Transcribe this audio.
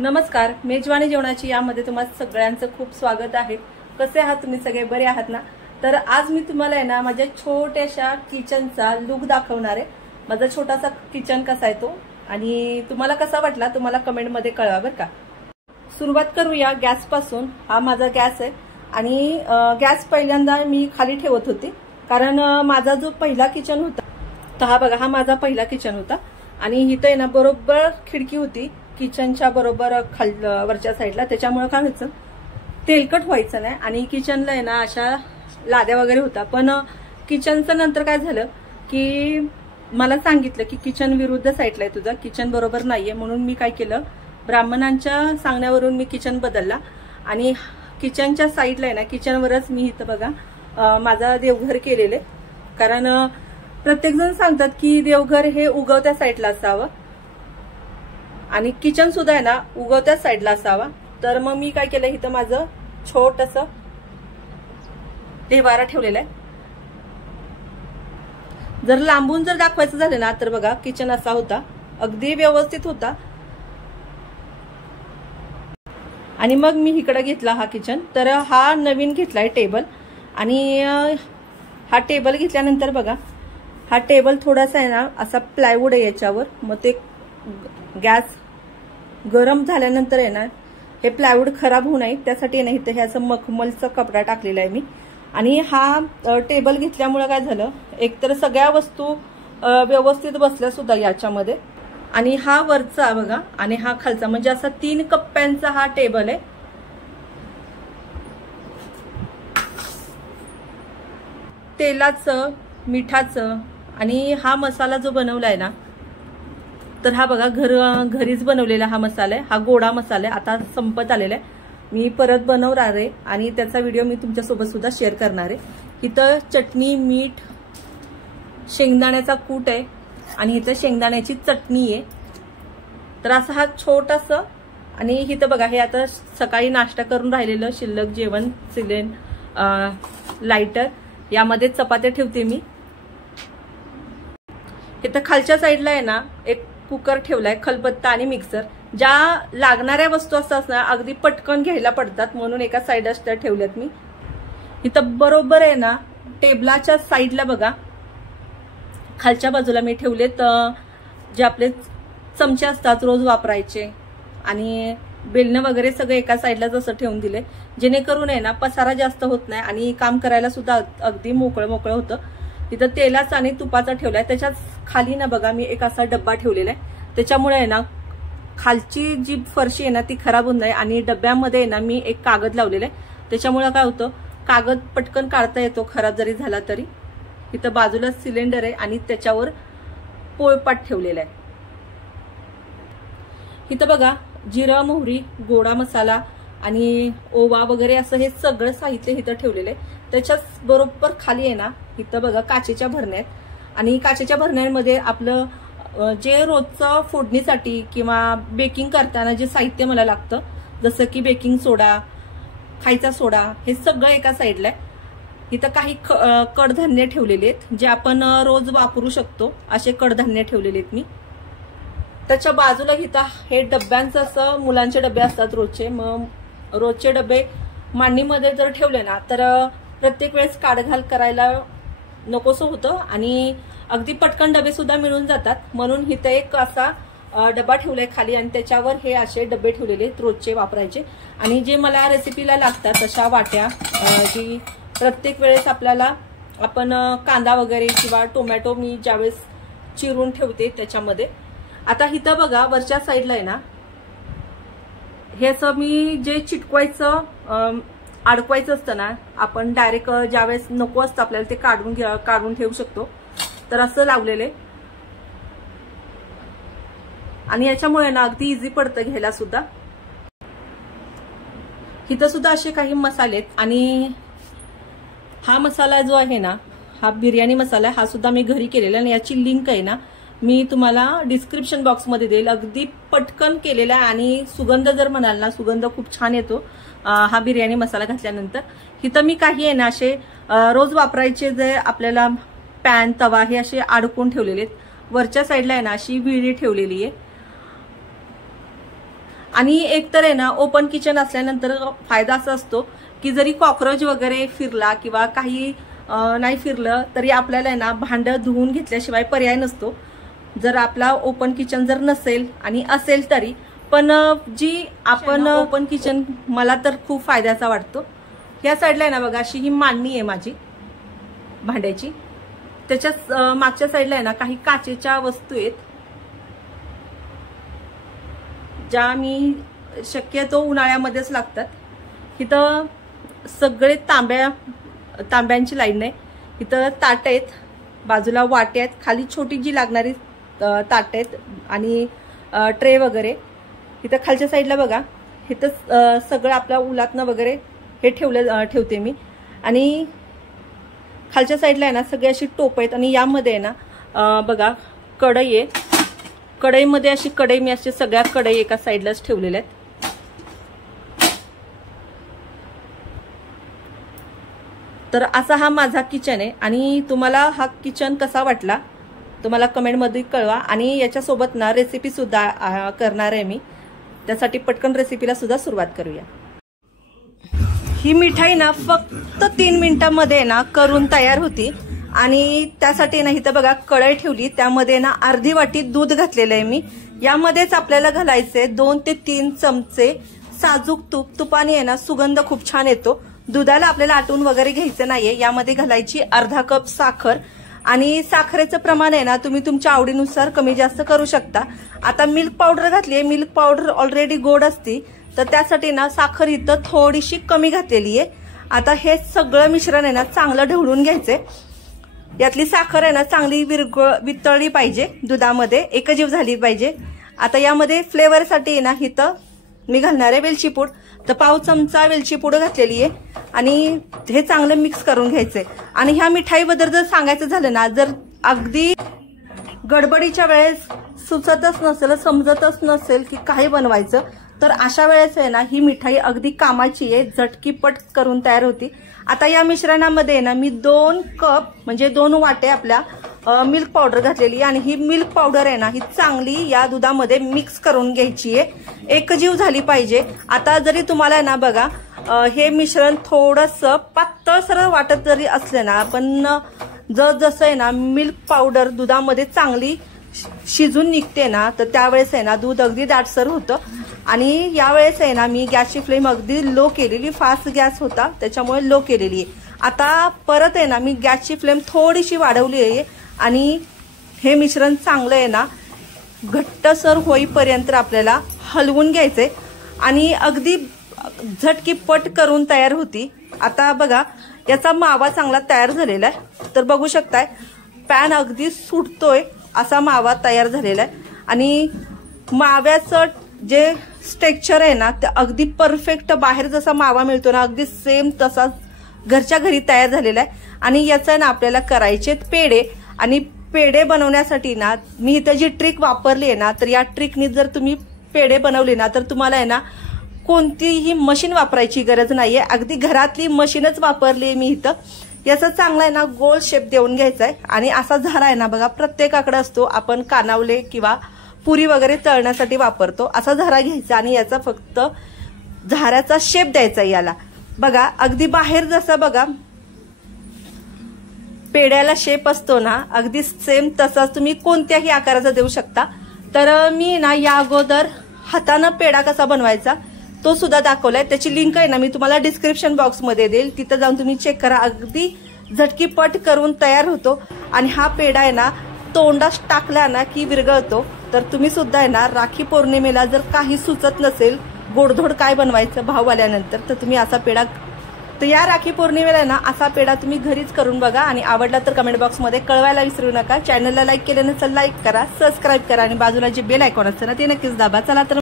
नमस्कार, मेजवानी जेवणाची यामध्ये तुम्हा सगळ्यांचं खूप स्वागत आहे। कसे आहात तुम्ही सगळे? बरे आहात ना? तर आज मी तुम्हाला आहे ना माझ्या छोट्याशा किचनचा लुक दाखवणार आहे। माझा छोटासा किचन कसा आहे तो आणि तुम्हाला कसा वाटला तुम्हाला कमेंट मध्ये कळवा बरं का। सुरुवात करूया गॅस पासून। हा माझा गॅस आहे आणि गॅस पहिल्यांदा मी खाली ठेवत होते कारण माझा जो पहिला किचन होता तर हा बघा, हा माझा पहिला किचन होता आणि इथे आहे ना बरोबर खिडकी होती किचनच्या बरोबर वरच्या साईडला, त्याच्यामुळे काय व्हायचं तेलकट व्हायचं नाही आणि किचनला आहे ना अशा लाद्या वगैरे होता। पण किचनचं नंतर काय झालं की मला सांगितलं की किचन विरुद्ध साईडला आहे तुझा, किचन बरोबर नाहीये, म्हणून मी काय केलं ब्राह्मणांच्या सांगण्यावरून मी किचन बदलला आणि किचनच्या साईडला आहे ना किचनवरच मी इथं बघा माझा देवघर केलेले। कारण प्रत्येक जण सांगतात की देवघर हे उगवत्या साईडला असावं आणि किचन सुद्धा आहे ना उगवत्या साईडला असावा। तर मग मी काय केलं इथं माझं छोटंसं देवारा ठेवलेला आहे। जर लांबून जर दाखवायचं झालं ना तर बघा किचन असा होता, अगदी व्यवस्थित होता। आणि मग मी इकडे घेतला हा किचन, तर हा नवीन घेतलाय टेबल आणि हा टेबल घेतल्यानंतर बघा हा टेबल थोडासा आहे ना असा प्लायवूड आहे याच्यावर, मग ते गॅस गरम झाल्यानंतर आहे ना हे प्लायवूड खराब होऊ नये त्यासाठी ना इथे ह्याचं मखमलचा कपडा टाकलेला आहे मी। आणि हा टेबल घेतल्यामुळे काय झालं, एकतर सगळ्या वस्तू व्यवस्थित बसल्या सुद्धा याच्यामध्ये। आणि हा वरचा बघा आणि हा खालचा, म्हणजे असा 3 कप्प्यांचा हा टेबल आहे। तेलाचं, मिठाचं आणि हा मसाला जो बनवलाय ना तर हा बघा घरीच बनवलेला हा मसाला आहे। हा गोडा मसाला आहे, आता संपत आलेला आहे, मी परत बनवणार आहे आणि त्याचा व्हिडिओ मी तुमच्यासोबत सुद्धा शेअर करणार आहे। इथं चटणी, मीठ, शेंगदाण्याचा कूट आहे आणि इथं शेंगदाण्याची चटणी आहे। तर असं हा छोटासा, आणि इथं बघा हे आता सकाळी नाश्ता करून राहिलेलं शिल्लक जेवण लायटर, यामध्ये चपात्या ठेवते मी। इथं खालच्या साईडला आहे ना एक कुकर ठेवलाय, खलबत्ता आणि मिक्सर, ज्या लागणाऱ्या वस्तू असतात ना अगदी पटकन घ्यायला पडतात म्हणून एका साईडच त्या ठेवल्यात मी। इथं बरोबर आहे ना टेबलाच्या साईडला बघा खालच्या बाजूला मी ठेवलेत जे आपले चमचे असतात रोज वापरायचे आणि बेलणं वगैरे सगळं एका साईडला जसं ठेवून दिले, जेणेकरून आहे ना पसारा जास्त होत नाही आणि काम करायला सुद्धा अगदी मोकळं मोकळं होतं। इथं तेलाचा आणि तुपाचा ठेवलाय, त्याच्याच खाली ना बघा मी एक असा डब्बा ठेवलेला आहे, त्याच्यामुळे आहे ना खालची जी फरशी आहे ना ती खराब होत नाही। आणि डब्यामध्ये आहे ना मी एक कागद लावलेला आहे, त्याच्यामुळे काय होतं कागद पटकन काढता येतो खराब जरी झाला तरी। इथं बाजूला सिलेंडर आहे आणि त्याच्यावर पोळपाट ठेवलेला आहे। इथं बघा जिरं, मोहरी, गोडा मसाला आणि ओवा वगैरे असं हे सगळं साहित्य इथं ठेवलेलं आहे। त्याच्याच बरोबर खाली आहे ना इथं बघा काचेच्या भरण्या आहेत आणि काचेच्या भरण्यांमध्ये आपलं जे रोजचं फोडणीसाठी किंवा बेकिंग करताना जे साहित्य मला लागतं, जसं की बेकिंग सोडा, खायचा सोडा, हे सगळं एका साईडला आहे। इथं काही कडधान्य ठेवलेले आहेत जे आपण रोज वापरू शकतो, असे कडधान्य ठेवलेले आहेत मी। त्याच्या बाजूला इथं हे डब्यांचं असं मुलांचे डबे असतात रोजचे, मग रोजचे डबे मांडणीमध्ये जर ठेवले ना तर प्रत्येक वेळेस काढघाल करायला नकोसं होतं आणि अगदी पटकन डबे सुद्धा मिळून जातात, म्हणून इथं एक असा डबा ठेवलाय खाली आणि त्याच्यावर हे असे डबे ठेवलेले रोजचे वापरायचे। आणि जे मला रेसिपीला लागतात तशा वाट्या, जी प्रत्येक वेळेस आपल्याला आपण कांदा वगैरे किंवा टोमॅटो मी ज्यावेळेस चिरून ठेवते त्याच्यामध्ये। आता इथं बघा वरच्या साईडला आहे ना हे असं मी जे चिटकवायचं अडकवायचं असतं ना, आपण डायरेक्ट ज्यावेळेस नको असतं आपल्याला ते काढून ठेवू शकतो, तर असं लावलेले आणि याच्यामुळे ना अगदी इझी पडतं घ्यायला सुद्धा। इथं सुद्धा असे काही मसाले आहेत आणि हा मसाला जो आहे ना हा बिर्याणी मसाला, हा सुद्धा मी घरी केलेला आणि याची लिंक आहे ना मी तुम्हाला डिस्क्रिप्शन बॉक्समध्ये देईल। अगदी पटकन केलेला आहे आणि सुगंध जर म्हणाल ना सुगंध खूप छान येतो हा बिर्याणी मसाला घातल्यानंतर। इथं मी काही आहे ना असे रोज वापरायचे जे आपल्याला पॅन, तवा हे असे अडकून ठेवलेले आहेत। वरच्या साईडला आहे ना अशी विळी ठेवलेली आहे आणि एकतर आहे ना ओपन किचन असल्यानंतर फायदा असा असतो की जरी कॉक्रोच वगैरे फिरला किंवा काही नाही फिरलं तरी आपल्याला आहे ना भांडं धुवून घेतल्याशिवाय पर्याय नसतो, जर आपला ओपन किचन जर नसेल आणि असेल तरी. पण जी आपण ओपन किचन मला तर खूप फायद्याचा वाटतो. या साईडला आहे ना बघा अशी ही मांडणी आहे माझी भांड्याची. त्याच्याच मागच्या साईडला आहे ना काही काचेच्या वस्तू आहेत ज्या मी शक्यतो उन्हाळ्यामध्येच लागतात. इथं सगळे तांब्यांची लाईन आहे. इथं ताट आहेत, बाजूला वाटे आहेत, खाली छोटी जी लागणारी ताट आहेत आणि ट्रे वगैरे. इथं खालच्या साईडला बघा इथं सगळं आपल्या उलातनं वगैरे हे ठेवते मी. आणि खालच्या साईडला आहे ना सगळे अशी टोप आहेत आणि यामध्ये आहे ना बघा कढई आहे. कढईमध्ये अशी कढई मी अशी सगळ्या कढई एका साईडलाच ठेवलेल्या आहेत. तर असा हा माझा किचन आहे आणि तुम्हाला हा किचन कसा वाटला तुम्हाला कमेंटमध्ये कळवा. आणि याच्यासोबत ना रेसिपी सुद्धा करणार आहे मी, त्यासाठी पटकन रेसिपीला सुद्धा सुरुवात करूया. ही मिठाई ना फक्त 3 मिनिटांमध्ये ना करून तयार होती. आणि त्यासाठी ना इथं बघा कढई ठेवली, त्यामध्ये ना अर्धी वाटी दूध घातलेलं आहे मी. यामध्येच आपल्याला घालायचे 2 ते 3 चमचे साजूक तूप. तुपाने आहे ना सुगंध खूप छान येतो. दुधाला आपल्याला आटून वगैरे घ्यायचं नाहीये. यामध्ये घालायची अर्धा कप साखर आणि साखरेचं प्रमाण आहे ना तुम्ही तुमच्या आवडीनुसार कमी जास्त करू शकता. आता मिल्क पावडर घातली आहे, मिल्क पावडर ऑलरेडी गोड असते तर त्यासाठी ना साखर इथं थोडीशी कमी घातलेली आहे. आता हे सगळं मिश्रण आहे ना चांगलं ढवळून घ्यायचंय. यातली साखर आहे ना चांगली वितळली पाहिजे दुधामध्ये, एकजीव झाली पाहिजे. आता यामध्ये फ्लेवरसाठी आहे ना इथं मी घालणार आहे वेलची पूड. तर पाव चमचा वेलची पूड घातलेली आहे आणि हे चांगलं मिक्स करून घ्यायचंय. आणि ह्या मिठाईबद्दल जर सांगायचं झालं ना, जर अगदी गडबडीच्या वेळेस सुचतच नसेल, समजतच नसेल की काय बनवायचं, तर अशा वेळेस आहे ना ही मिठाई अगदी कामाची आहे, झटकीपट करून तयार होती. आता या मिश्रणामध्ये ना मी 2 कप म्हणजे 2 वाटे आपल्या मिल्क पावडर घातलेली आणि ही मिल्क पावडर आहे ना ही चांगली या दुधामध्ये मिक्स करून घ्यायची आहे, एकजीव झाली पाहिजे. आता जरी तुम्हाला ना बघा हे मिश्रण थोडंसं पातळसर वाटत जरी असलं ना, पण जसं आहे ना मिल्क पावडर दुधामध्ये चांगली शिजून निघते ना, तर त्यावेळेस आहे ना दूध अगदी दाटसर होतं. आणि यावेळेस आहे ना मी गॅसची फ्लेम अगदी लो केलेली, फास्ट गॅस होता त्याच्यामुळे लो केलेली आहे. आता परत आहे ना मी गॅसची फ्लेम थोडीशी वाढवली आहे आणि हे मिश्रण चांगलं आहे ना घट्टसर होईपर्यंत आपल्याला हलवून घ्यायचंय आणि अगदी झटकीपट करून तयार होती. आता बघा याचा मावा चांगला तयार झालेला आहे, तर बघू शकताय पॅन अगदी सुटतोय असा मावा तयार झालेला आहे. आणि माव्याचं जे स्ट्रक्चर आहे ना ते अगदी परफेक्ट, बाहेर जसा मावा मिळतो ना अगदी सेम तसाच घरच्या घरी तयार झालेला आहे. आणि याचा ना आपल्याला करायचे पेढे. आणि पेढे बनवण्यासाठी ना मी इथं जी ट्रिक वापरली आहे ना, तर या ट्रिकनी जर तुम्ही पेढे बनवले ना तर तुम्हाला आहे ना कोणतीही मशीन वापरायची गरज नाहीये, अगदी घरातली मशीनच वापरली आहे मी इथं. याचा चांगला आहे ना गोल शेप देऊन घ्यायचा आहे. आणि असा झारा आहे ना बघा प्रत्येकाकडे असतो, आपण कानावले किंवा पुरी वगैरे तळण्यासाठी वापरतो, असा झारा घ्यायचा आणि याचा फक्त झाऱ्याचा शेप द्यायचा याला. बघा अगदी बाहेर जसं बघा पेड्याला शेप असतो ना अगदी सेम तसाच तुम्ही कोणत्याही आकाराचा देऊ शकता. तर मी ना या अगोदर हाताने पेढा कसा बनवायचा तो सुद्धा दाखवलाय, त्याची लिंक आहे ना मी तुम्हाला डिस्क्रिप्शन बॉक्समध्ये देईल, तिथं जाऊन तुम्ही चेक करा. अगदी झटकीपट करून तयार होतो. आणि हा पेढा आहे ना तोंडात टाकला ना की विरघळतो. तर तुम्ही सुद्धा आहे ना राखी पौर्णिमेला जर काही सुचत नसेल गोडधोड काय बनवायचं भाव आल्यानंतर, तर तुम्ही असा पेढा, तर या राखी पौर्णिमेला ना असा पेढा तुम्ही घरीच करून बघा. आणि आवडला तर कमेंट बॉक्समध्ये कळवायला विसरू नका. चॅनलला लाईक केलं नसेल लाईक करा, सबस्क्राईब करा आणि बाजूला जे बेल आयकॉन असतं ना ते नक्कीच दाबा. चला तर